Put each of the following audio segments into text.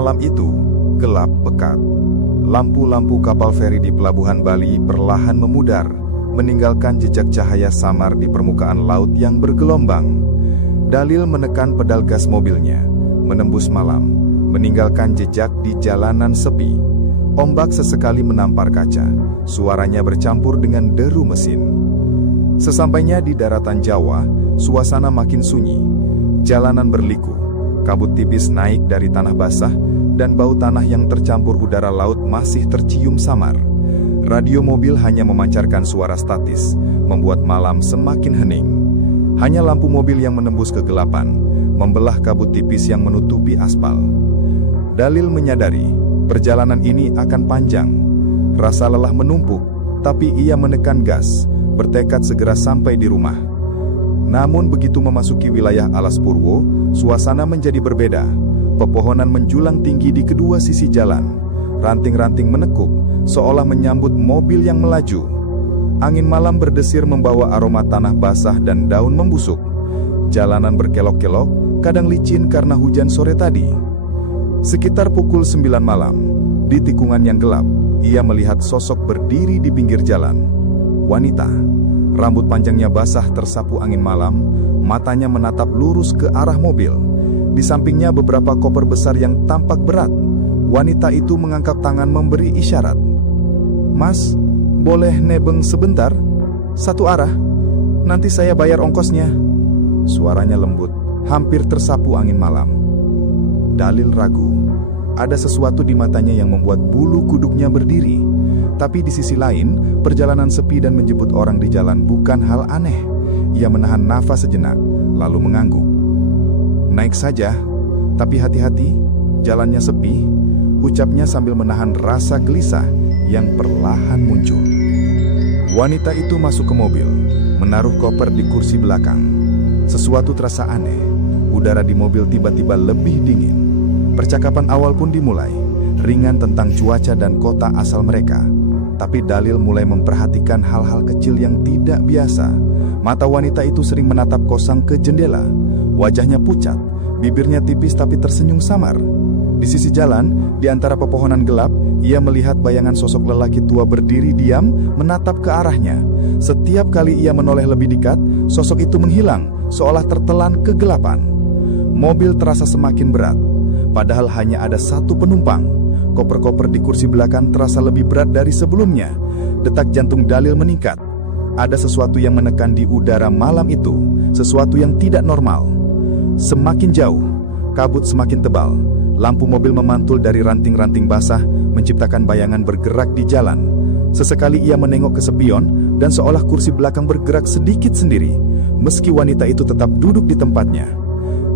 Malam itu, gelap pekat. Lampu-lampu kapal feri di pelabuhan Bali perlahan memudar, meninggalkan jejak cahaya samar di permukaan laut yang bergelombang. Dalil menekan pedal gas mobilnya, menembus malam, meninggalkan jejak di jalanan sepi. Ombak sesekali menampar kaca, suaranya bercampur dengan deru mesin. Sesampainya di daratan Jawa, suasana makin sunyi. Jalanan berliku, kabut tipis naik dari tanah basah, dan bau tanah yang tercampur udara laut masih tercium samar. Radio mobil hanya memancarkan suara statis, membuat malam semakin hening. Hanya lampu mobil yang menembus kegelapan, membelah kabut tipis yang menutupi aspal. Dalil menyadari, perjalanan ini akan panjang. Rasa lelah menumpuk, tapi ia menekan gas, bertekad segera sampai di rumah. Namun begitu memasuki wilayah Alas Purwo, suasana menjadi berbeda. Pepohonan menjulang tinggi di kedua sisi jalan. Ranting-ranting menekuk, seolah menyambut mobil yang melaju. Angin malam berdesir membawa aroma tanah basah dan daun membusuk. Jalanan berkelok-kelok, kadang licin karena hujan sore tadi. Sekitar pukul 9 malam, di tikungan yang gelap, ia melihat sosok berdiri di pinggir jalan. Wanita, rambut panjangnya basah tersapu angin malam, matanya menatap lurus ke arah mobil. Di sampingnya beberapa koper besar yang tampak berat. Wanita itu mengangkat tangan memberi isyarat. "Mas, boleh nebeng sebentar? Satu arah. Nanti saya bayar ongkosnya." Suaranya lembut, hampir tersapu angin malam. Dalil ragu. Ada sesuatu di matanya yang membuat bulu kuduknya berdiri. Tapi di sisi lain, perjalanan sepi dan menjemput orang di jalan bukan hal aneh. Ia menahan nafas sejenak, lalu mengangguk. "Naik saja, tapi hati-hati, jalannya sepi," ucapnya sambil menahan rasa gelisah yang perlahan muncul. Wanita itu masuk ke mobil, menaruh koper di kursi belakang. Sesuatu terasa aneh, udara di mobil tiba-tiba lebih dingin. Percakapan awal pun dimulai, ringan tentang cuaca dan kota asal mereka. Tapi Dalil mulai memperhatikan hal-hal kecil yang tidak biasa. Mata wanita itu sering menatap kosong ke jendela. Wajahnya pucat, bibirnya tipis tapi tersenyum samar. Di sisi jalan, di antara pepohonan gelap, ia melihat bayangan sosok lelaki tua berdiri diam, menatap ke arahnya. Setiap kali ia menoleh lebih dekat, sosok itu menghilang, seolah tertelan kegelapan. Mobil terasa semakin berat, padahal hanya ada satu penumpang. Koper-koper di kursi belakang terasa lebih berat dari sebelumnya. Detak jantung Dalil meningkat. Ada sesuatu yang menekan di udara malam itu, sesuatu yang tidak normal. Semakin jauh, kabut semakin tebal. Lampu mobil memantul dari ranting-ranting basah, menciptakan bayangan bergerak di jalan. Sesekali ia menengok ke spion, dan seolah kursi belakang bergerak sedikit sendiri, meski wanita itu tetap duduk di tempatnya.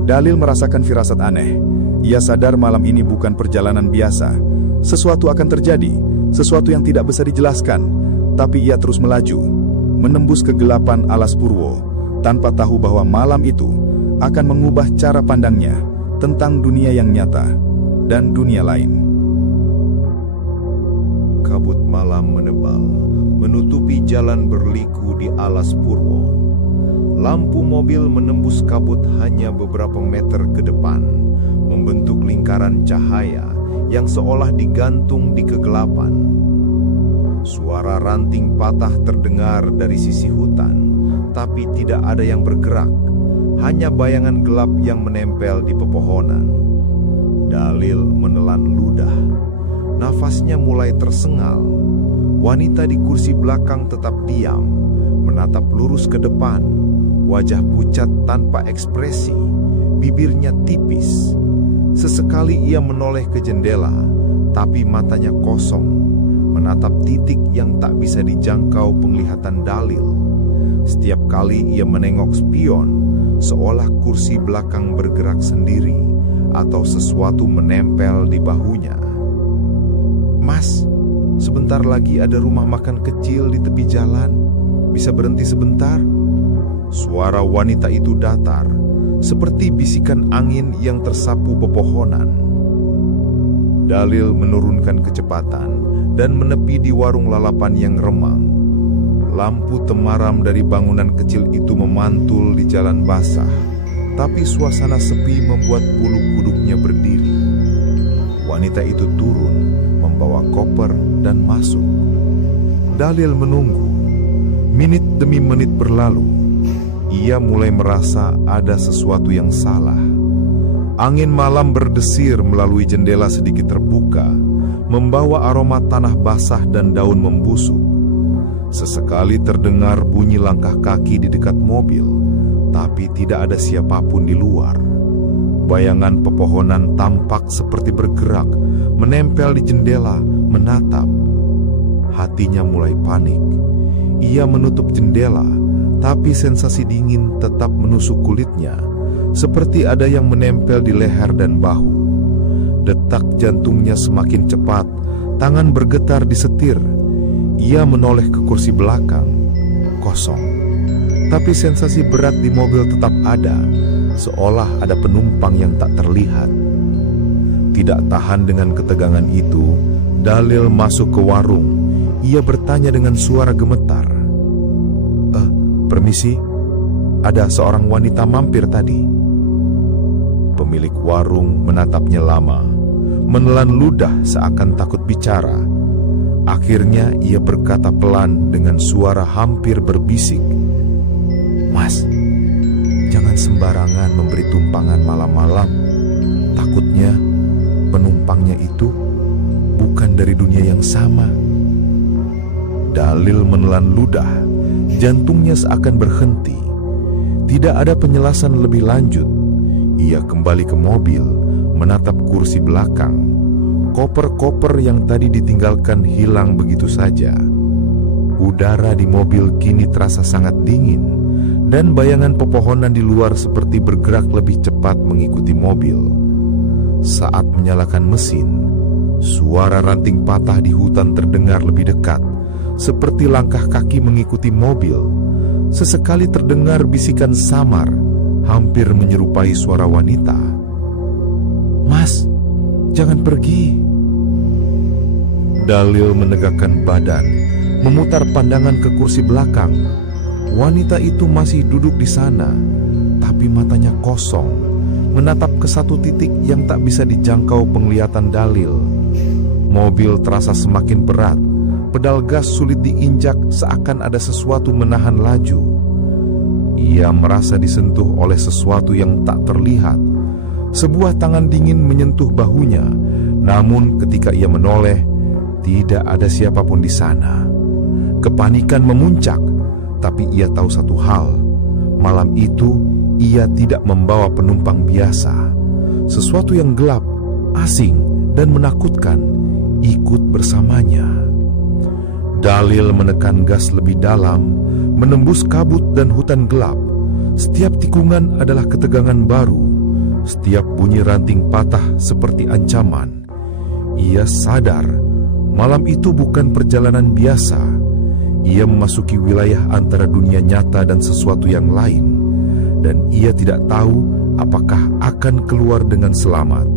Dalil merasakan firasat aneh. Ia sadar malam ini bukan perjalanan biasa. Sesuatu akan terjadi, sesuatu yang tidak bisa dijelaskan. Tapi ia terus melaju, menembus kegelapan Alas Purwo, tanpa tahu bahwa malam itu akan mengubah cara pandangnya tentang dunia yang nyata dan dunia lain. Kabut malam menebal, menutupi jalan berliku di Alas Purwo. Lampu mobil menembus kabut hanya beberapa meter ke depan, membentuk lingkaran cahaya yang seolah digantung di kegelapan. Suara ranting patah terdengar dari sisi hutan, tapi tidak ada yang bergerak. Hanya bayangan gelap yang menempel di pepohonan. Dalil menelan ludah. Nafasnya mulai tersengal. Wanita di kursi belakang tetap diam, menatap lurus ke depan. Wajah pucat tanpa ekspresi, bibirnya tipis. Sesekali ia menoleh ke jendela, tapi matanya kosong, menatap titik yang tak bisa dijangkau penglihatan Dalil. Setiap kali ia menengok spion, seolah kursi belakang bergerak sendiri atau sesuatu menempel di bahunya. "Mas, sebentar lagi ada rumah makan kecil di tepi jalan. Bisa berhenti sebentar?" Suara wanita itu datar, seperti bisikan angin yang tersapu pepohonan. Dalil menurunkan kecepatan dan menepi di warung lalapan yang remang. Lampu temaram dari bangunan kecil itu memantul di jalan basah, tapi suasana sepi membuat bulu kuduknya berdiri. Wanita itu turun, membawa koper dan masuk. Dalil menunggu. Menit demi menit berlalu. Ia mulai merasa ada sesuatu yang salah. Angin malam berdesir melalui jendela sedikit terbuka, membawa aroma tanah basah dan daun membusuk. Sesekali terdengar bunyi langkah kaki di dekat mobil, tapi tidak ada siapapun di luar. Bayangan pepohonan tampak seperti bergerak, menempel di jendela, menatap. Hatinya mulai panik. Ia menutup jendela, tapi sensasi dingin tetap menusuk kulitnya, seperti ada yang menempel di leher dan bahu. Detak jantungnya semakin cepat, tangan bergetar di setir. Ia menoleh ke kursi belakang, kosong. Tapi sensasi berat di mobil tetap ada, seolah ada penumpang yang tak terlihat. Tidak tahan dengan ketegangan itu, Dalil masuk ke warung. Ia bertanya dengan suara gemetar. Permisi, ada seorang wanita mampir tadi. Pemilik warung menatapnya lama, menelan ludah seakan takut bicara. Akhirnya ia berkata pelan dengan suara hampir berbisik. Mas, jangan sembarangan memberi tumpangan malam-malam. Takutnya penumpangnya itu bukan dari dunia yang sama. Dalil menelan ludah. Jantungnya seakan berhenti. Tidak ada penjelasan lebih lanjut. Ia kembali ke mobil, menatap kursi belakang. Koper-koper yang tadi ditinggalkan hilang begitu saja. Udara di mobil kini terasa sangat dingin, dan bayangan pepohonan di luar seperti bergerak lebih cepat mengikuti mobil. Saat menyalakan mesin, suara ranting patah di hutan terdengar lebih dekat, seperti langkah kaki mengikuti mobil. Sesekali terdengar bisikan samar, hampir menyerupai suara wanita. Mas, jangan pergi. Dalil menegakkan badan, memutar pandangan ke kursi belakang. Wanita itu masih duduk di sana, tapi matanya kosong, menatap ke satu titik yang tak bisa dijangkau penglihatan Dalil. Mobil terasa semakin berat. Pedal gas sulit diinjak, seakan ada sesuatu menahan laju. Ia merasa disentuh oleh sesuatu yang tak terlihat. Sebuah tangan dingin menyentuh bahunya, namun ketika ia menoleh, tidak ada siapapun di sana. Kepanikan memuncak, tapi ia tahu satu hal. Malam itu, ia tidak membawa penumpang biasa. Sesuatu yang gelap, asing, dan menakutkan ikut bersamanya. Dalil menekan gas lebih dalam, menembus kabut dan hutan gelap. Setiap tikungan adalah ketegangan baru. Setiap bunyi ranting patah seperti ancaman. Ia sadar, malam itu bukan perjalanan biasa. Ia memasuki wilayah antara dunia nyata dan sesuatu yang lain. Dan ia tidak tahu apakah akan keluar dengan selamat.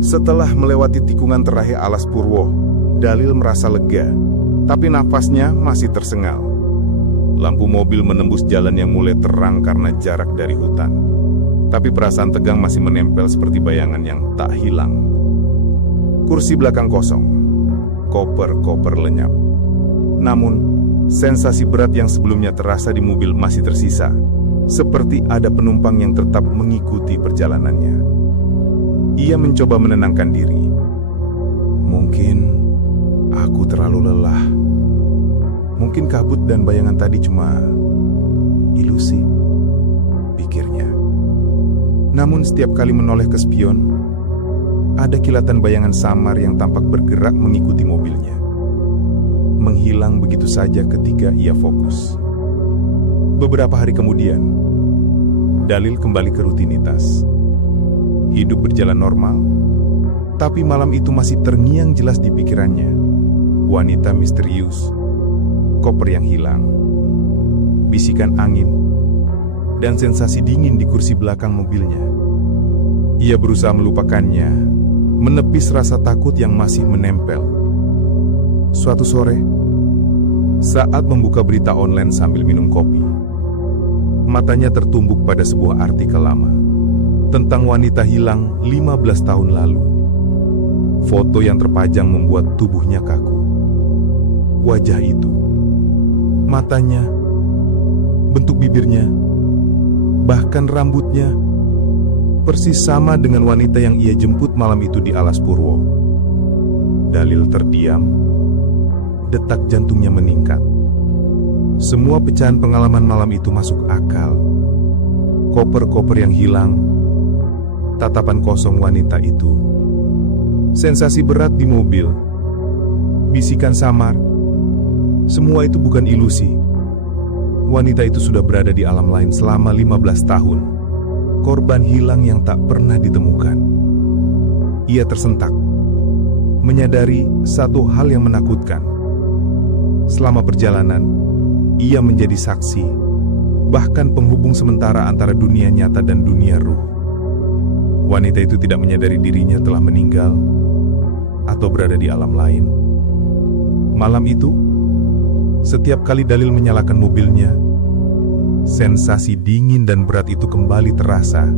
Setelah melewati tikungan terakhir Alas Purwo, Dalil merasa lega, tapi nafasnya masih tersengal. Lampu mobil menembus jalan yang mulai terang karena jarak dari hutan. Tapi perasaan tegang masih menempel seperti bayangan yang tak hilang. Kursi belakang kosong, koper-koper lenyap. Namun, sensasi berat yang sebelumnya terasa di mobil masih tersisa, seperti ada penumpang yang tetap mengikuti perjalanannya. Ia mencoba menenangkan diri. Mungkin aku terlalu lelah. Mungkin kabut dan bayangan tadi cuma ilusi, pikirnya. Namun setiap kali menoleh ke spion, ada kilatan bayangan samar yang tampak bergerak mengikuti mobilnya. Menghilang begitu saja ketika ia fokus. Beberapa hari kemudian, Dalil kembali ke rutinitas. Hidup berjalan normal, tapi malam itu masih terngiang jelas di pikirannya. Wanita misterius, koper yang hilang, bisikan angin, dan sensasi dingin di kursi belakang mobilnya. Ia berusaha melupakannya, menepis rasa takut yang masih menempel. Suatu sore, saat membuka berita online sambil minum kopi, matanya tertumbuk pada sebuah artikel lama tentang wanita hilang 15 tahun lalu. Foto yang terpajang membuat tubuhnya kaku. Wajah itu, matanya, bentuk bibirnya, bahkan rambutnya, persis sama dengan wanita yang ia jemput malam itu di Alas Purwo. Dalil terdiam, detak jantungnya meningkat. Semua pecahan pengalaman malam itu masuk akal. Koper-koper yang hilang, tatapan kosong wanita itu, sensasi berat di mobil, bisikan samar, semua itu bukan ilusi. Wanita itu sudah berada di alam lain selama 15 tahun. Korban hilang yang tak pernah ditemukan. Ia tersentak, menyadari satu hal yang menakutkan. Selama perjalanan, ia menjadi saksi, bahkan penghubung sementara antara dunia nyata dan dunia ruh. Wanita itu tidak menyadari dirinya telah meninggal atau berada di alam lain. Malam itu, setiap kali Dalil menyalakan mobilnya, sensasi dingin dan berat itu kembali terasa,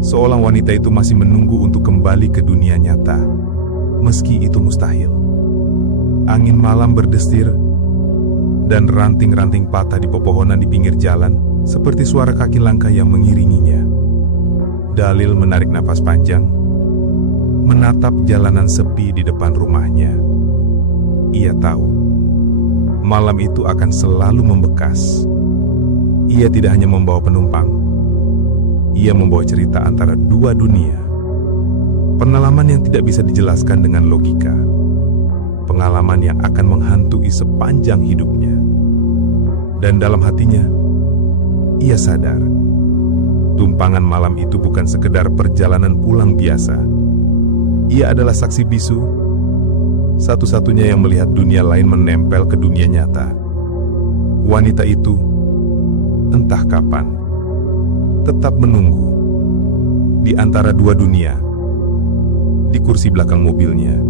seolah wanita itu masih menunggu untuk kembali ke dunia nyata, meski itu mustahil. Angin malam berdesir, dan ranting-ranting patah di pepohonan di pinggir jalan, seperti suara kaki langkah yang mengiringinya. Dalil menarik napas panjang, menatap jalanan sepi di depan rumahnya. Ia tahu, malam itu akan selalu membekas. Ia tidak hanya membawa penumpang, ia membawa cerita antara dua dunia. Pengalaman yang tidak bisa dijelaskan dengan logika. Pengalaman yang akan menghantui sepanjang hidupnya. Dan dalam hatinya, ia sadar, tumpangan malam itu bukan sekedar perjalanan pulang biasa. Ia adalah saksi bisu, satu-satunya yang melihat dunia lain menempel ke dunia nyata. Wanita itu, entah kapan, tetap menunggu di antara dua dunia, di kursi belakang mobilnya,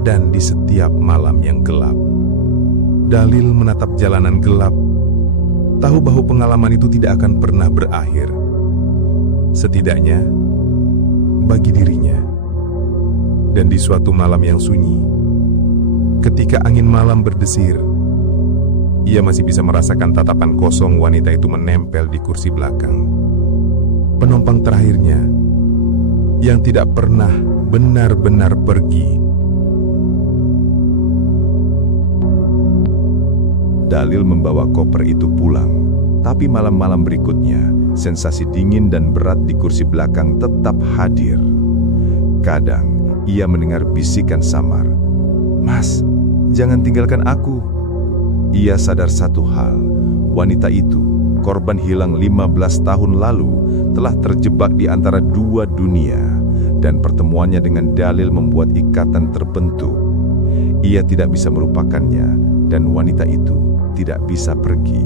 dan di setiap malam yang gelap. Dalil menatap jalanan gelap, tahu bahwa pengalaman itu tidak akan pernah berakhir. Setidaknya, bagi dirinya. Dan di suatu malam yang sunyi, ketika angin malam berdesir, ia masih bisa merasakan tatapan kosong wanita itu menempel di kursi belakang. Penumpang terakhirnya, yang tidak pernah benar-benar pergi. Dalil membawa koper itu pulang, tapi malam-malam berikutnya, sensasi dingin dan berat di kursi belakang tetap hadir. Kadang, ia mendengar bisikan samar, "Mas, jangan tinggalkan aku." Ia sadar satu hal, wanita itu, korban hilang 15 tahun lalu, telah terjebak di antara dua dunia, dan pertemuannya dengan Dalil membuat ikatan terbentuk. Ia tidak bisa melupakannya, dan wanita itu tidak bisa pergi.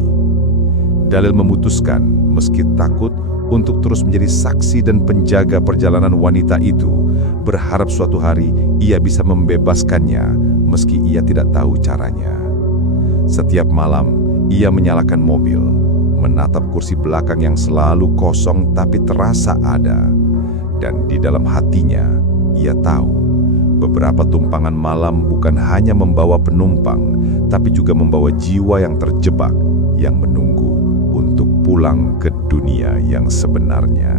Dalil memutuskan, meski takut, untuk terus menjadi saksi dan penjaga perjalanan wanita itu, berharap suatu hari ia bisa membebaskannya, meski ia tidak tahu caranya. Setiap malam, ia menyalakan mobil, menatap kursi belakang yang selalu kosong tapi terasa ada. Dan di dalam hatinya, ia tahu, beberapa tumpangan malam bukan hanya membawa penumpang, tapi juga membawa jiwa yang terjebak, yang menunggu untuk pulang ke dunia yang sebenarnya.